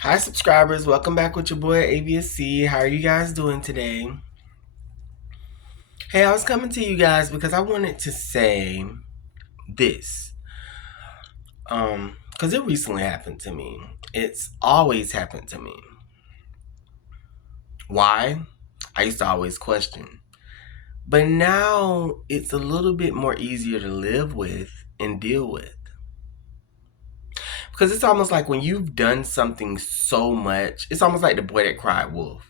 Hi, subscribers. Welcome back with your boy ABSC. How are you guys doing today? Hey, I was coming to you guys because I wanted to say this. Because it recently happened to me. It's always happened to me. Why? I used to always question. But now it's a little bit more easier to live with and deal with. Because it's almost like when you've done something so much, it's almost like the boy that cried wolf.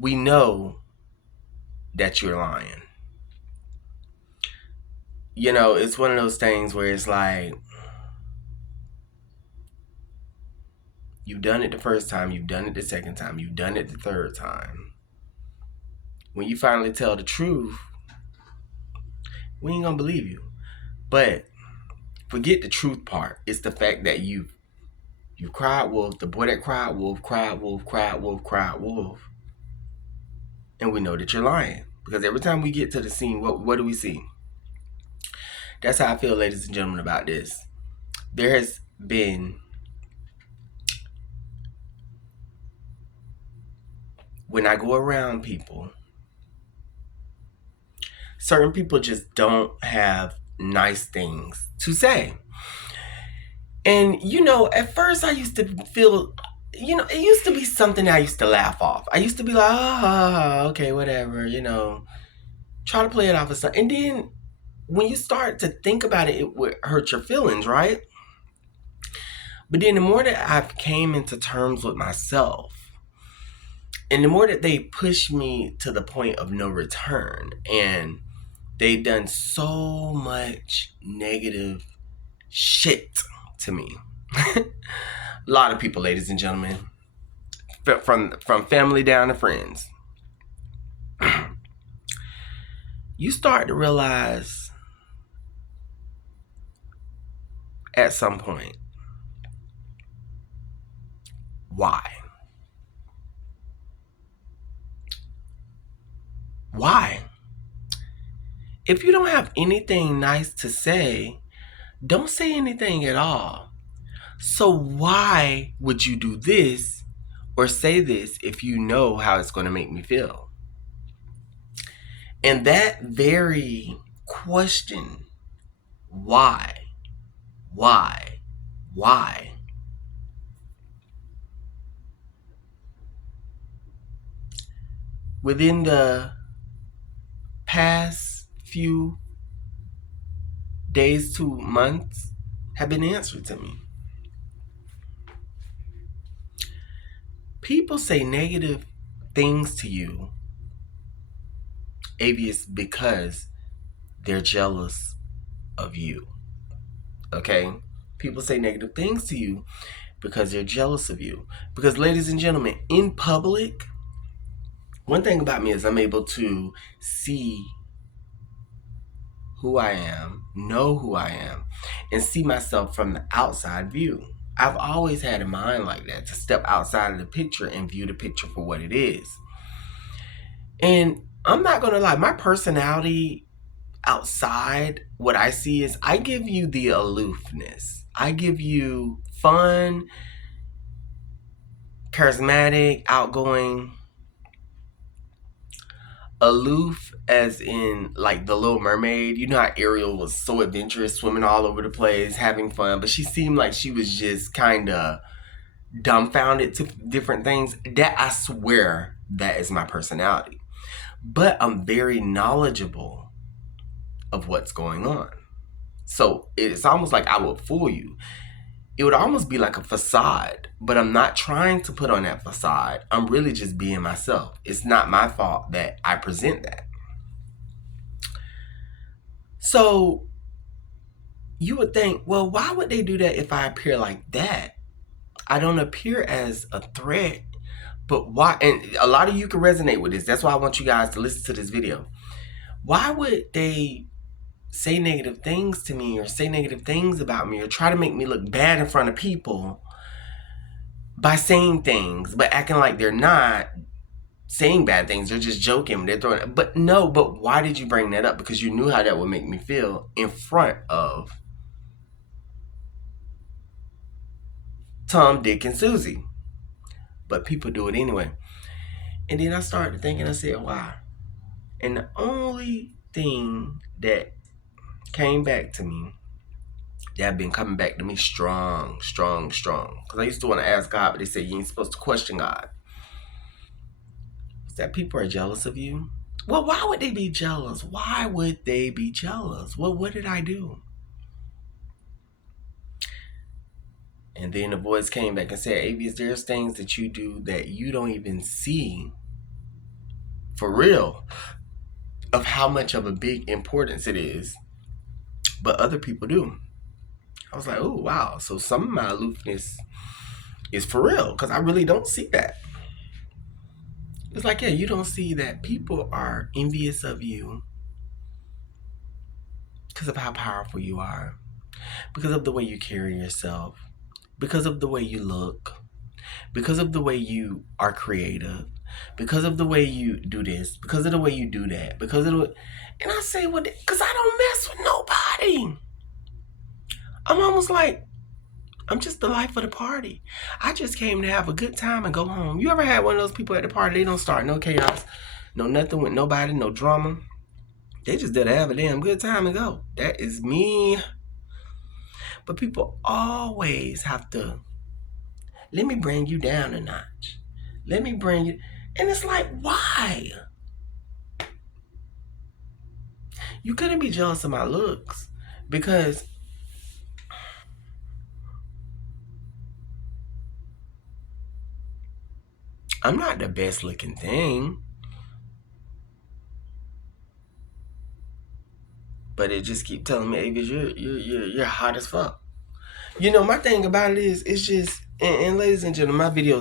We know that you're lying. It's one of those things where it's like, you've done it the first time, you've done it the second time, you've done it the third time. When you finally tell the truth, we ain't gonna believe you. But forget the truth part. It's the fact that you cried wolf, the boy that cried wolf, cried wolf, cried wolf, cried wolf. And we know that you're lying. Because every time we get to the scene, what do we see? That's how I feel, ladies and gentlemen, about this. There has been, when I go around people, certain people just don't have nice things to say. And, at first I used to feel, it used to be something I used to laugh off. I used to be like, okay, whatever, try to play it off as something. And then when you start to think about it, it would hurt your feelings, right? But then the more that I've came into terms with myself, and the more that they push me to the point of no return, and they've done so much negative shit to me. A lot of people, ladies and gentlemen, from family down to friends, you start to realize at some point why. Why? If you don't have anything nice to say, don't say anything at all. So why would you do this or say this if you know how it's going to make me feel? And that very question, why, why, why, within the past few days to months, have been answered to me. People say negative things to you, obvious, because they're jealous of you. Okay? People say negative things to you because they're jealous of you. Because, ladies and gentlemen, in public, one thing about me is I'm able to see who I am, know who I am, and see myself from the outside view. I've always had a mind like that, to step outside of the picture and view the picture for what it is. And I'm not gonna lie, my personality outside, what I see is I give you the aloofness. I give you fun, charismatic, outgoing, aloof as in like the Little Mermaid. You know how Ariel was so adventurous, swimming all over the place, having fun, but she seemed like she was just kind of dumbfounded to different things. That, I swear, that is my personality. But I'm very knowledgeable of what's going on. So it's almost like I would fool you. It would almost be like a facade, but I'm not trying to put on that facade. I'm really just being myself. It's not my fault that I present that. So you would think, well, why would they do that if I appear like that? I don't appear as a threat, but why? And a lot of you can resonate with this. That's why I want you guys to listen to this video. Why would they say negative things to me, or say negative things about me, or try to make me look bad in front of people by saying things, but acting like they're not saying bad things? They're just joking. They're throwing. But no. But why did you bring that up? Because you knew how that would make me feel in front of Tom, Dick, and Susie. But people do it anyway. And then I started thinking, I said, why? And the only thing that came back to me, that had been coming back to me strong. Because I used to want to ask God, but they said you ain't supposed to question God. Is that people are jealous of you? Well, why would they be jealous? Why would they be jealous? Well, what did I do? And then the voice came back and said, Avius, there's things that you do that you don't even see for real of how much of a big importance it is, but other people do. I was like, oh, wow. So some of my aloofness is for real because I really don't see that. It's like, yeah, you don't see that people are envious of you because of how powerful you are, because of the way you carry yourself, because of the way you look, because of the way you are creative, because of the way you do this, because of the way you do that, because of the way... And I say, well, because I don't mess with nobody. I'm almost like, I'm just the life of the party. I just came to have a good time and go home. You ever had one of those people at the party, they don't start no chaos, no nothing with nobody, no drama. They just there to have a damn good time and go. That is me. But people always have to, let me bring you down a notch. Let me bring you... And it's like, why? You couldn't be jealous of my looks because I'm not the best looking thing. But it just keep telling me, Avis, you're hot as fuck. You know, my thing about it is, it's just, and ladies and gentlemen, my videos